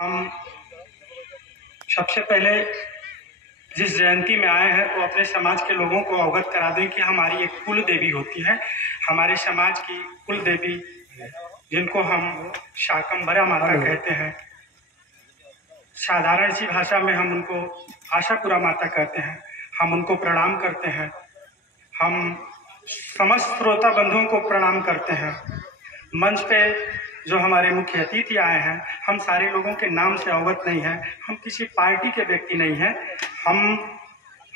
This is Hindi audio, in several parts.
हम सबसे पहले जिस जयंती में आए हैं तो अपने समाज के लोगों को अवगत करा दें कि हमारी एक कुल देवी होती है। हमारे समाज की कुल देवी जिनको हम शाकंभरा माता कहते हैं, साधारण सी भाषा में हम उनको आशापुरा माता कहते हैं। हम उनको प्रणाम करते हैं। हम समस्त श्रोता बंधुओं को प्रणाम करते हैं। मंच पे जो हमारे मुख्य अतिथि आए हैं, हम सारे लोगों के नाम से अवगत नहीं हैं। हम किसी पार्टी के व्यक्ति नहीं हैं।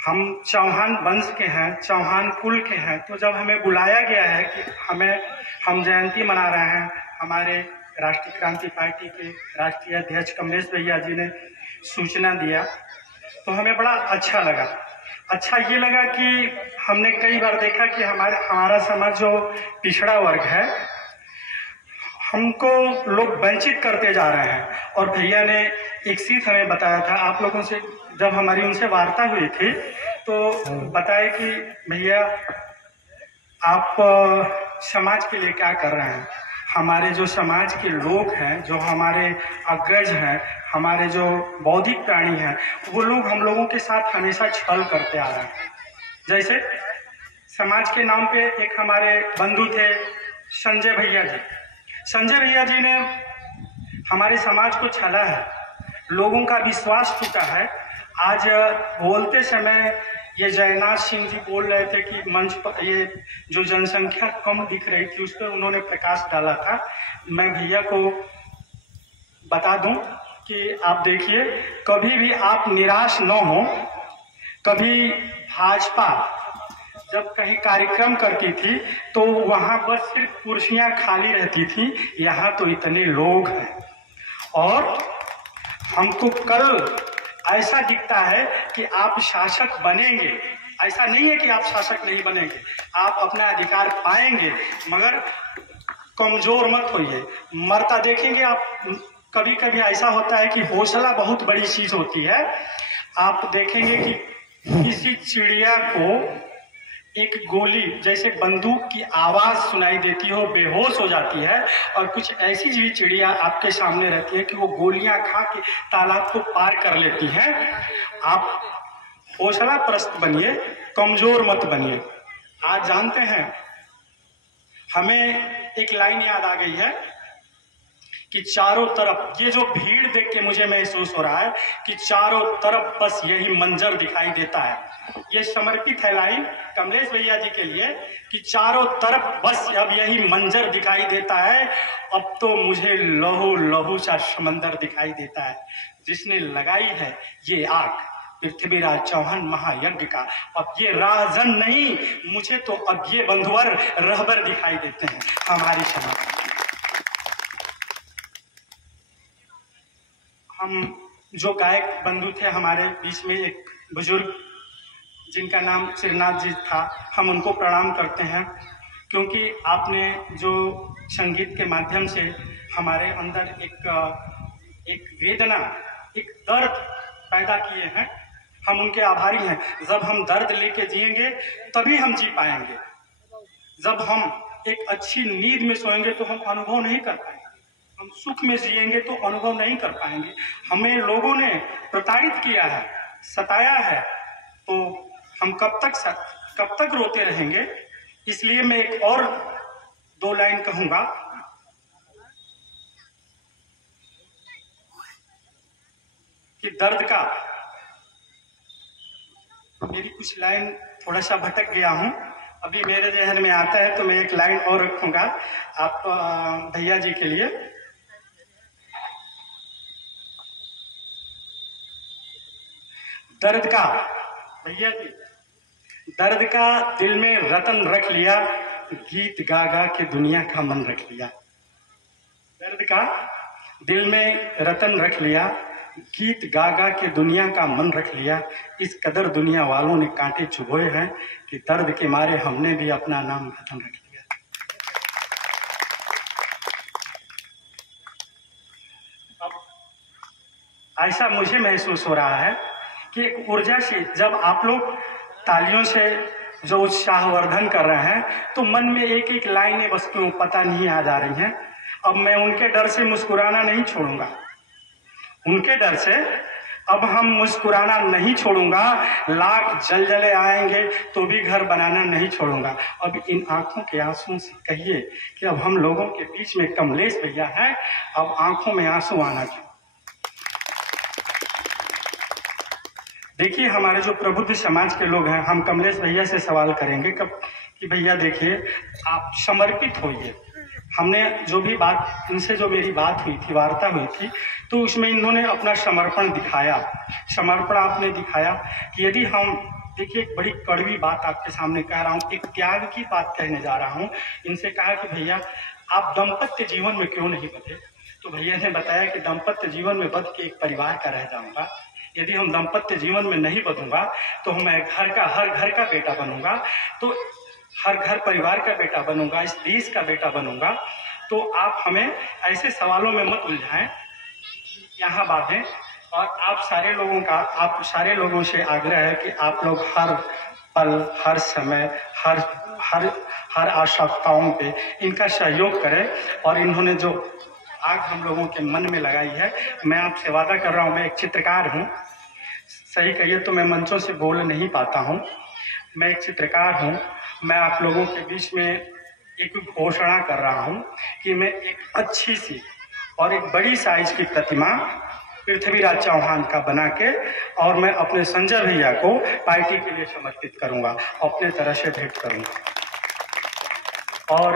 हम चौहान वंश के हैं, चौहान कुल के हैं। तो जब हमें बुलाया गया है कि हम जयंती मना रहे हैं, हमारे राष्ट्रीय क्रांति पार्टी के राष्ट्रीय अध्यक्ष कमलेश भैया जी ने सूचना दिया, तो हमें बड़ा अच्छा लगा। अच्छा ये लगा कि हमने कई बार देखा कि हमारा समाज जो पिछड़ा वर्ग है, हमको लोग वंचित करते जा रहे हैं। और भैया ने एक चीज हमें बताया था, आप लोगों से जब हमारी उनसे वार्ता हुई थी तो बताया कि भैया आप समाज के लिए क्या कर रहे हैं। हमारे जो समाज के लोग हैं, जो हमारे अग्रज हैं, हमारे जो बौद्धिक प्राणी हैं, वो लोग हम लोगों के साथ हमेशा छल करते आ रहे हैं। जैसे समाज के नाम पे एक हमारे बंधु थे संजय भैया जी। संजय भैया जी ने हमारे समाज को छला है, लोगों का विश्वास टूटा है। आज बोलते समय ये जयनाथ सिंह जी बोल रहे थे कि मंच पर ये जो जनसंख्या कम दिख रही थी उस पर उन्होंने प्रकाश डाला था। मैं भैया को बता दूं कि आप देखिए, कभी भी आप निराश न हो। कभी भाजपा जब कहीं कार्यक्रम करती थी तो वहां बस सिर्फ कुर्सियां खाली रहती थी, यहाँ तो इतने लोग हैं। और हमको कल ऐसा दिखता है कि आप शासक बनेंगे। ऐसा नहीं है कि आप शासक नहीं बनेंगे, आप अपना अधिकार पाएंगे, मगर कमजोर मत होइए। मरता देखेंगे आप, कभी कभी ऐसा होता है कि हौसला बहुत बड़ी चीज होती है। आप देखेंगे कि किसी चिड़िया को एक गोली जैसे बंदूक की आवाज सुनाई देती हो, बेहोश हो जाती है, और कुछ ऐसी भी चिड़िया आपके सामने रहती है कि वो गोलियां खा के तालाब को पार कर लेती हैं। आप हौसला प्रस्त बनिए, कमजोर मत बनिए। आज जानते हैं, हमें एक लाइन याद आ गई है कि चारों तरफ ये जो भीड़ देख के मुझे महसूस हो रहा है कि चारों तरफ बस यही मंजर दिखाई देता है। ये समर्पित है लाइन कमलेश भैया जी के लिए कि चारों तरफ बस अब यही मंजर दिखाई देता है। अब तो मुझे लहू लहू सा समंदर दिखाई देता है। जिसने लगाई है ये आग पृथ्वीराज चौहान महायज्ञ का, अब ये राजन नहीं, मुझे तो अब ये बंधुवर रहबर दिखाई देते हैं हमारी समाज। हम जो गायक बंधु थे हमारे बीच में, एक बुजुर्ग जिनका नाम श्रीनाथ जी था, हम उनको प्रणाम करते हैं, क्योंकि आपने जो संगीत के माध्यम से हमारे अंदर एक वेदना, एक दर्द पैदा किए हैं। हम उनके आभारी हैं। जब हम दर्द लेके जिएंगे तभी हम जी पाएंगे। जब हम एक अच्छी नींद में सोएंगे तो हम अनुभव नहीं कर पाएंगे। हम सुख में जिएंगे तो अनुभव नहीं कर पाएंगे। हमें लोगों ने प्रताड़ित किया है, सताया है, तो हम कब तक रोते रहेंगे। इसलिए मैं एक और दो लाइन कहूंगा कि दर्द का, मेरी कुछ लाइन थोड़ा सा भटक गया हूं, अभी मेरे जहन में आता है तो मैं एक लाइन और रखूंगा आप भैया जी के लिए। दर्द का, भैया जी, दर्द का दिल में रतन रख लिया, गीत गा गा के दुनिया का मन रख लिया। दर्द का दिल में रतन रख लिया, गीत गा गा के दुनिया का मन रख लिया। इस कदर दुनिया वालों ने कांटे चुभोए हैं कि दर्द के मारे हमने भी अपना नाम रतन रख लिया। अब ऐसा मुझे महसूस हो रहा है कि एक ऊर्जा से जब आप लोग तालियों से जो उत्साहवर्धन कर रहे हैं, तो मन में एक एक लाइनें बस क्यों पता नहीं आ जा रही हैं। अब मैं उनके डर से मुस्कुराना नहीं छोड़ूंगा। उनके डर से अब हम मुस्कुराना नहीं छोड़ूंगा, लाख जलजले आएंगे तो भी घर बनाना नहीं छोड़ूंगा। अब इन आंखों के आंसुओं से कहिए कि अब हम लोगों के बीच में कमलेश भैया हैं, अब आंखों में आंसू आना क्यों। देखिए, हमारे जो प्रबुद्ध समाज के लोग हैं, हम कमलेश भैया से सवाल करेंगे कब कि भैया देखिए, आप समर्पित होइए। हमने जो भी बात, इनसे जो मेरी बात हुई थी, वार्ता हुई थी, तो उसमें इन्होंने अपना समर्पण दिखाया। समर्पण आपने दिखाया कि यदि हम, देखिए एक बड़ी कड़वी बात आपके सामने कह रहा हूँ, एक त्याग की बात कहने जा रहा हूँ। इनसे कहा कि भैया आप दाम्पत्य जीवन में क्यों नहीं बधे। तो भैया ने बताया कि दाम्पत्य जीवन में बध के एक परिवार का रह जाऊंगा। यदि हम दाम्पत्य जीवन में नहीं बधूंगा तो मैं हर घर का बेटा बनूंगा, तो हर घर परिवार का बेटा बनूंगा, इस देश का बेटा बनूंगा। तो आप हमें ऐसे सवालों में मत उलझाएं, यहाँ बातें। और आप सारे लोगों से आग्रह है कि आप लोग हर पल, हर समय, हर आवश्यकताओं पे इनका सहयोग करें। और इन्होंने जो आग हम लोगों के मन में लगाई है, मैं आपसे वादा कर रहा हूँ, मैं एक चित्रकार हूँ, सही कहिए तो मैं मंचों से बोल नहीं पाता हूँ, मैं एक चित्रकार हूँ। मैं आप लोगों के बीच में एक घोषणा कर रहा हूँ कि मैं एक अच्छी सी और एक बड़ी साइज की प्रतिमा पृथ्वीराज चौहान का बना के और मैं अपने संजय भैया को पार्टी के लिए समर्पित करूँगा, अपने तरह से भेंट करूँगा। और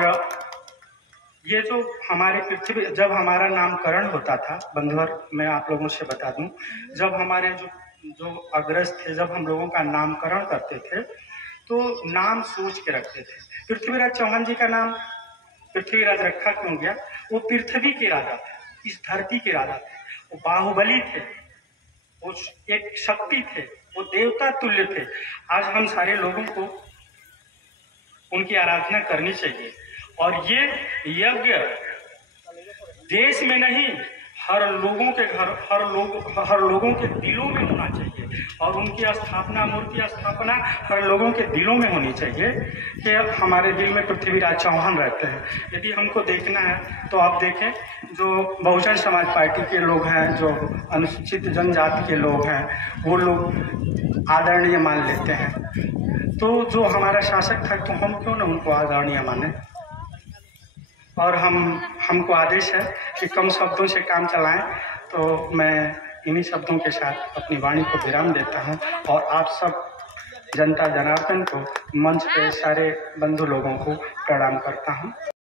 ये जो हमारे पृथ्वी, जब हमारा नामकरण होता था बंधुवर, मैं आप लोगों से बता दूं, जब हमारे जो अग्रज थे, जब हम लोगों का नामकरण करते थे तो नाम सोच के रखते थे। पृथ्वीराज चौहान जी का नाम पृथ्वीराज रखा क्यों गया? वो पृथ्वी के राजा थे, इस धरती के राजा थे, वो बाहुबली थे, वो एक शक्ति थे, वो देवता तुल्य थे। आज हम सारे लोगों को उनकी आराधना करनी चाहिए। और ये यज्ञ देश में नहीं, हर लोगों के घर, हर लोगों के दिलों में होना चाहिए। और उनकी स्थापना, मूर्ति स्थापना हर लोगों के दिलों में होनी चाहिए कि हमारे दिल में पृथ्वीराज चौहान रहते हैं। यदि हमको देखना है तो आप देखें, जो बहुजन समाज पार्टी के लोग हैं, जो अनुसूचित जनजाति के लोग हैं, वो लोग आदरणीय मान लेते हैं। तो जो हमारा शासक था, तो हम क्यों ना उनको आदरणीय माने। और हमको आदेश है कि कम शब्दों से काम चलाएं। तो मैं इन्हीं शब्दों के साथ अपनी वाणी को विराम देता हूं और आप सब जनता जनार्दन को, मंच पे सारे बंधु लोगों को प्रणाम करता हूं।